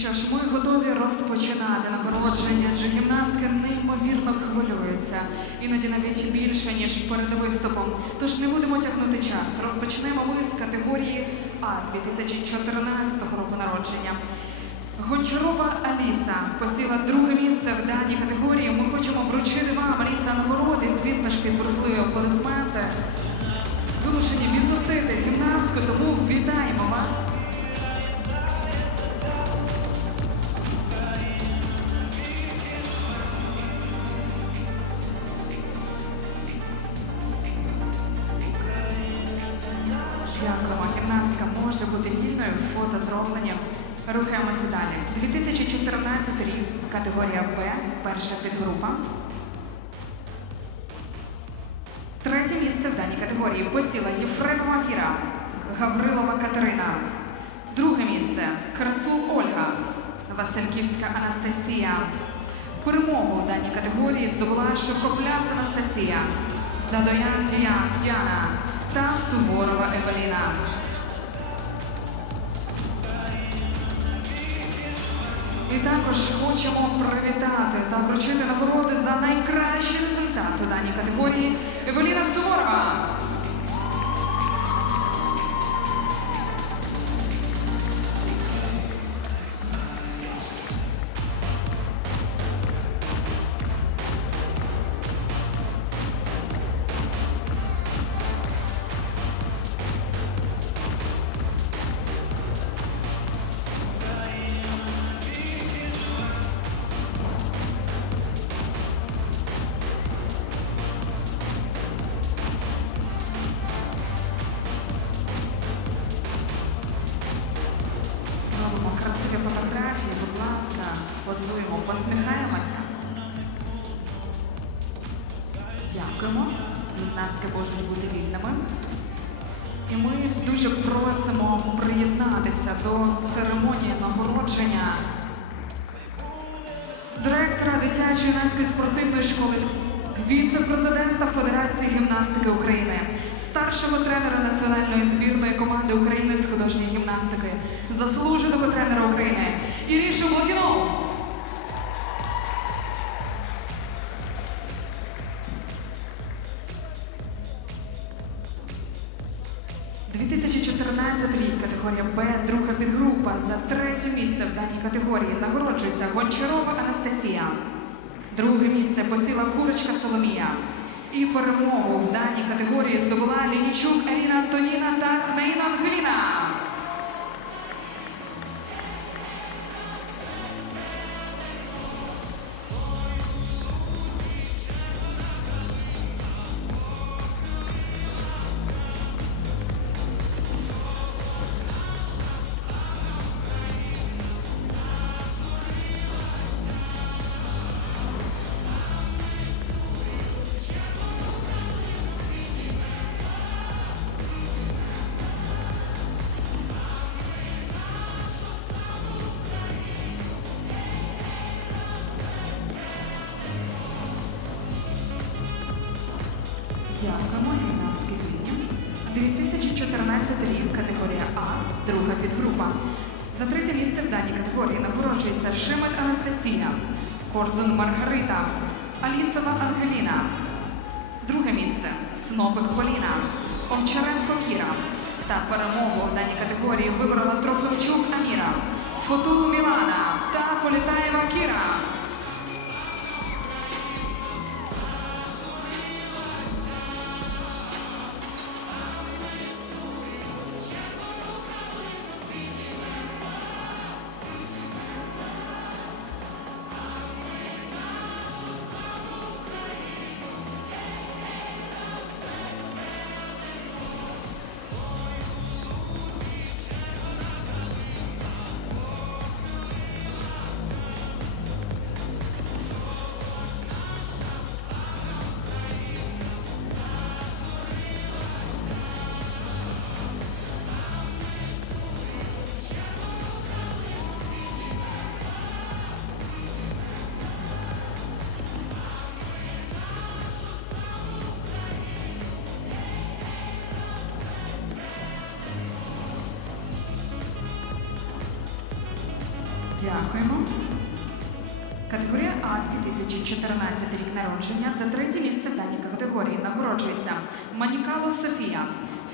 що ж, ми готові розпочинати нагородження, адже гімнастки неймовірно хвилюються, іноді навіть більше, ніж перед виступом. Тож не будемо тягнути час. Розпочнемо ми з категорії А 2014 року народження. Гончарова Аліса посіла друге місце в даній категорії. Ми хочемо вручити вам Аліса нагороди, звісно ж, під бурхливі аплодисменти. Вимушені відпустити гімнастку, тому вітаємо вас. Рухаємося далі. 2014 рік, категорія Б, перша підгрупа. Третє місце в даній категорії посіла Єфремова Кіра, Гаврилова Катерина. Друге місце Крацул Ольга, Васильківська Анастасія. Перемогу в даній категорії здобула Ширкопляс Анастасія, Задоян Діан Діана та Суворова Евеліна. І також хочемо привітати та вручити нагороди за найкращі результати даній категорії Евеліна Суворова. Дякуємо. Гімнастки можуть бути вільними. І ми дуже просимо приєднатися до церемонії нагородження директора дитячої юнацької спортивної школи, віце-президента Федерації гімнастики України, старшого тренера національної збірної команди України з художньої гімнастики, заслуженого тренера України Ірішу Блохіну. – категорія Б, друга підгрупа. За третє місце в даній категорії нагороджується Гончарова Анастасія. Друге місце посіла Курочка Соломія. І перемогу в даній категорії здобула Лінічук Еліна Антоніна та Хнаїна Ангеліна. Категорії Шимет Анастасія, Корзун Маргарита, Алісова Ангеліна. Друге місце Снопик Поліна, Овчаренко Кіра. Та перемогу в даній категорії вибрала Трофимчук Аміра, Футулу Мілана та Політаєва Кіра. Дякуємо. Категорія А 2014 рік народження. За третє місце в даній категорії нагороджується Манікало Софія,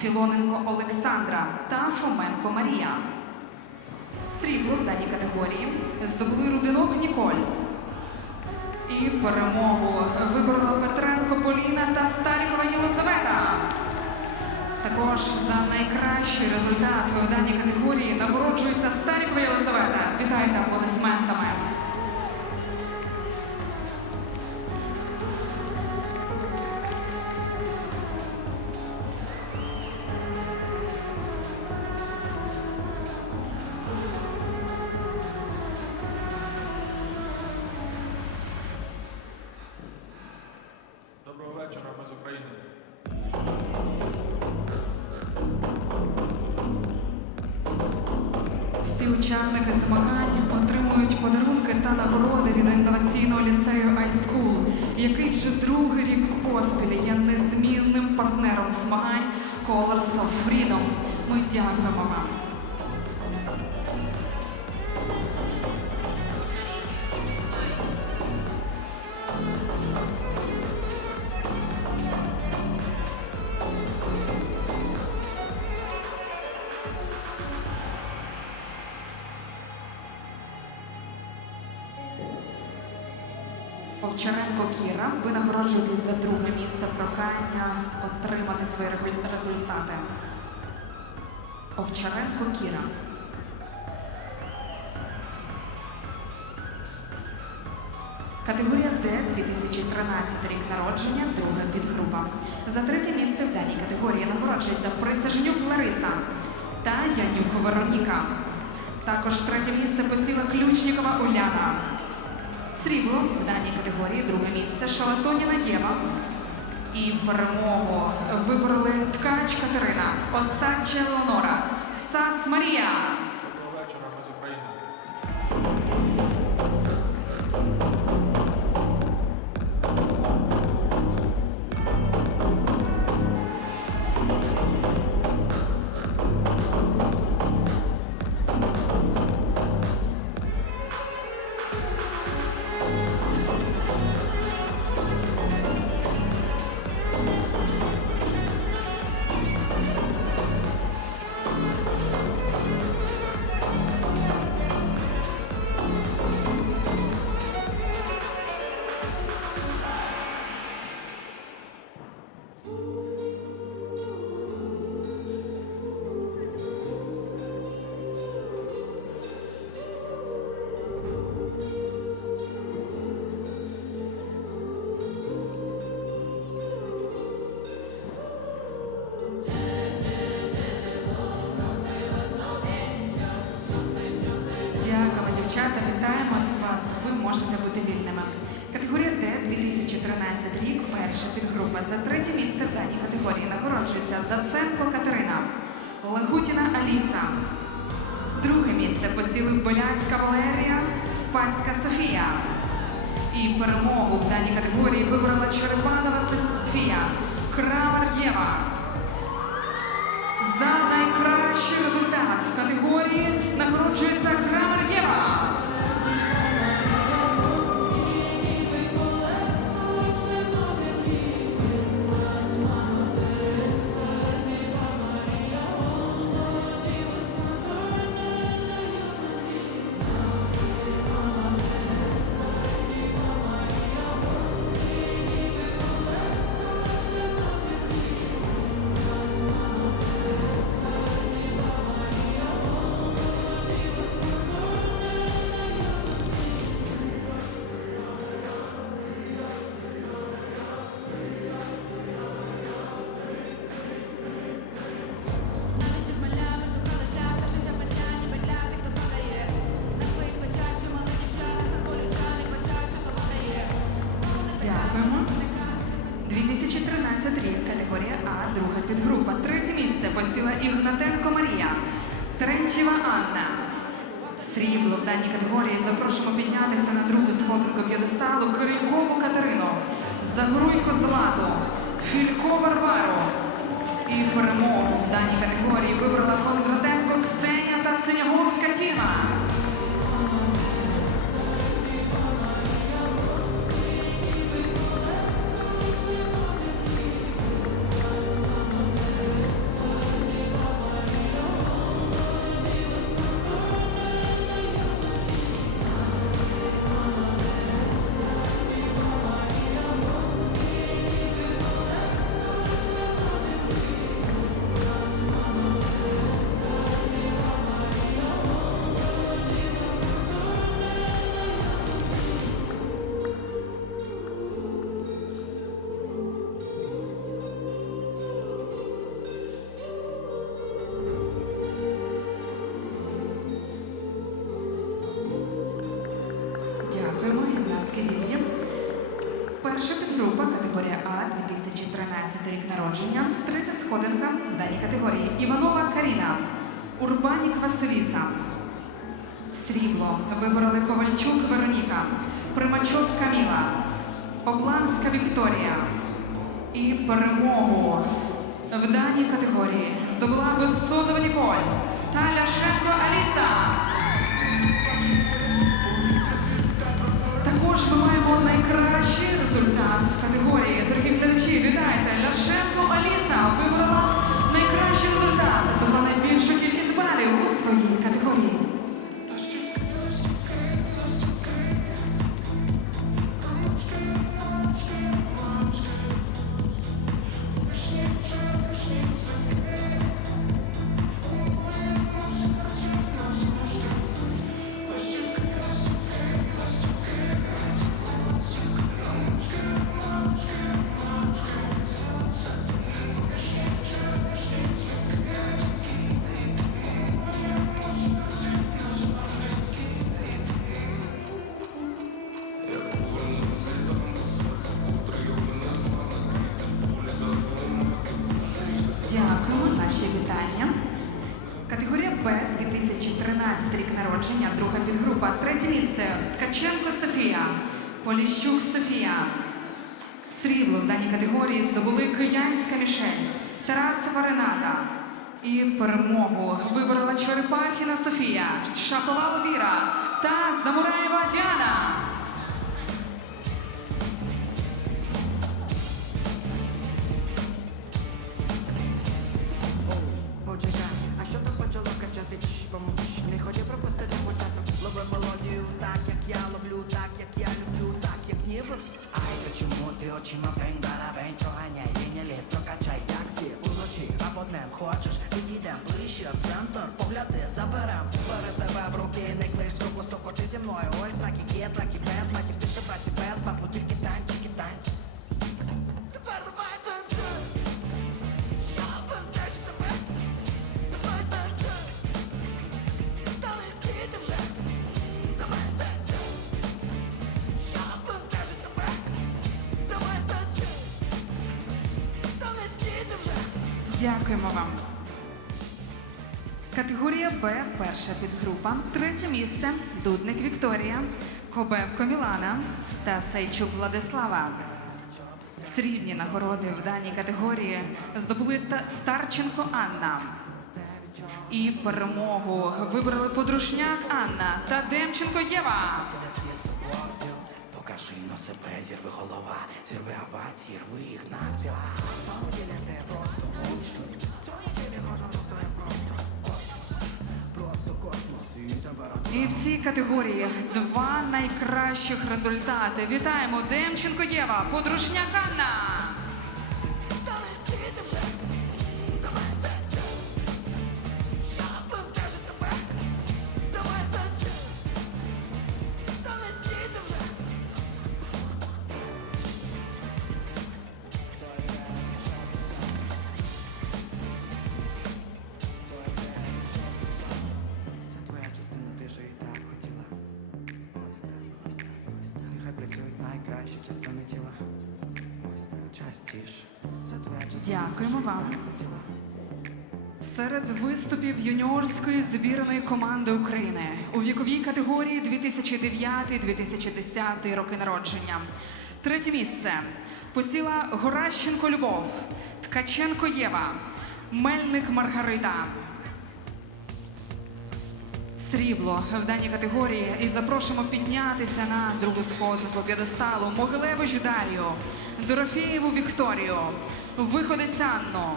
Філоненко Олександра та Фоменко Марія. Срібло в даній категорії здобули Рудинок Ніколь. І перемогу виборола Петренко Поліна та Старікова Єлизавета. Також за найкращий результат у даній категорії нагороджується Старікова Єлизавета. Вітайте аплодисментами. Всі учасники змагань отримують подарунки та нагороди від інноваційного ліцею iSchool, який вже другий рік поспіль є незмінним партнером змагань Colors of Freedom. Ми дякуємо вам. Овчаренко Кіра, ви нагороджуєтесь за друге місце прохання отримати свої результати. Овчаренко Кіра. Категорія Д 2013 рік народження, друга підгрупа. За третє місце в даній категорії нагороджується Присяжнюк Лариса та Янюк Вероніка. Також третє місце посіла Ключнікова Уляна. Срібло в даній категорії друге місце Шалатоніна Єва. І перемогу вибороли Ткач Катерина, Осадча Леонора, Сас Марія. Вільними. Категорія Д 2013 рік. Перша підгрупа. За третє місце в даній категорії нагороджується Даценко Катерина, Лагутіна Аліса. Друге місце посіли Болянська Валерія, Спаська Софія. І перемогу в даній категорії вибрала Черепанова Софія, Крамер Єва. За найкращий результат в категорії нагороджується Крамер Єва. Друга підгрупа. Третє місце посіла Ігнатенко Марія, Тренчева Анна. Срібло в даній категорії запрошуємо піднятися на другу сходинку п'єдесталу Кирийкову Катерину, Загоруйко Злату, Філько Варвару. І перемогу в даній категорії вибрала Кондратенко Ксенія та Синяговська Тіна. Рівні. Перша підгрупа категорія А 2013 рік народження. Третя сходинка в даній категорії Іванова Каріна, Урбанік Василіса. Срібло вибороли Ковальчук Вероніка, Примачок Каміла, Попланська Вікторія. І перемогу в даній категорії здобула Безсудова Ніколь та Ляшенко Аліса. Також ми маємо найкращий результат в категорії. Дорогі глядачі, вітайте! Ляшенко Аліса вибрала рік народження, друга підгрупа. Третє місце Ткаченко Софія, Поліщук Софія. Срібло в даній категорії здобули Киянська Мішель, Тарасова Рената. І перемогу виборола Черепахіна Софія, Шаповал Віра та Замураєва Діана. Дякуємо вам. Категорія Б, перша підгрупа. Третє місце Дудник Вікторія, Кобевко Мілана та Сайчук Владислава. Срібні нагороди в даній категорії здобули Старченко Анна, І перемогу вибрали подружняк Анна та Демченко Єва. Покажи на себе, зірви голова, зірви ават, зірви їх надпіл. І в цій категорії два найкращих результати. Вітаємо Демченко Єва, подружня Анна. Найкращі частини тіла. Ось так, частіше. Це твоя частина. Дякуємо вам. Серед виступів юніорської збірної команди України у віковій категорії 2009-2010 роки народження. Третє місце посіла Горащенко Любов, Ткаченко Єва, Мельник Маргарита. Срібло в даній категорії і запрошуємо піднятися на другу сходинку п'єдесталу Могилевич Дар'ю, Дорофєєву Вікторію, Виходець Анну.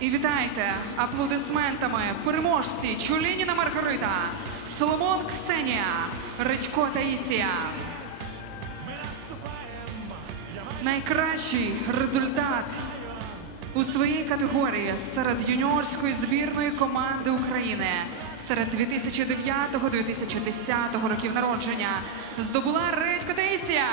І вітайте аплодисментами переможці Чулініна Маргарита, Соломон Ксенія, Редько Таїсія. Найкращий результат у своїй категорії серед юніорської збірної команди України серед 2009-2010 років народження здобула Редько Таїсія.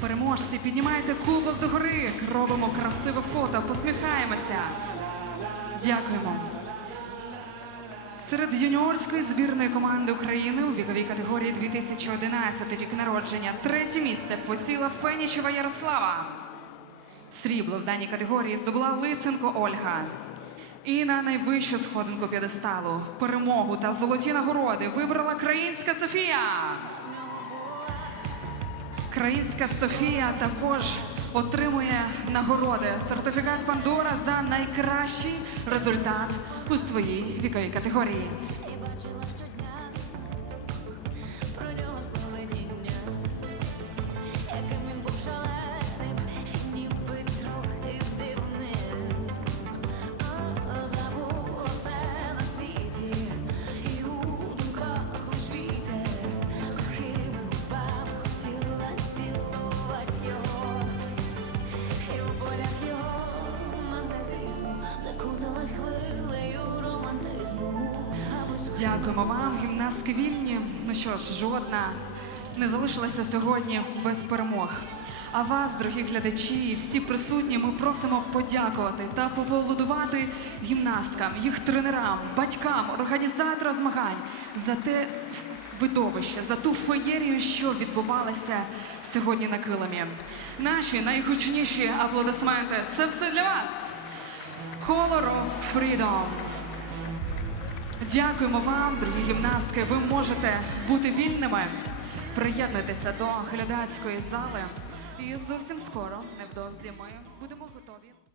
Переможці, піднімайте кубок догори, робимо красиве фото, посміхаємося. Дякуємо. Серед юніорської збірної команди України у віковій категорії 2011 рік народження третє місце посіла Фенічева Ярослава. Срібло в даній категорії здобула Лисенко Ольга. І на найвищу сходинку п'єдесталу перемогу та золоті нагороди вибрала країнська Софія. Країнська Софія також отримує нагороди сертифікат Пандора за найкращий результат у своїй віковій категорії. Жодна не залишилася сьогодні без перемог. А вас, дорогі глядачі, і всі присутні, ми просимо подякувати та поаплодувати гімнасткам, їх тренерам, батькам, організаторам змагань за те видовище, за ту феєрію, що відбувалася сьогодні на килимі. Наші найгучніші аплодисменти це все для вас. Color of Freedom. Дякуємо вам, дорогі гімнастки. Ви можете бути вільними. Приєднуйтеся до глядацької зали. І зовсім скоро, невдовзі, ми будемо готові.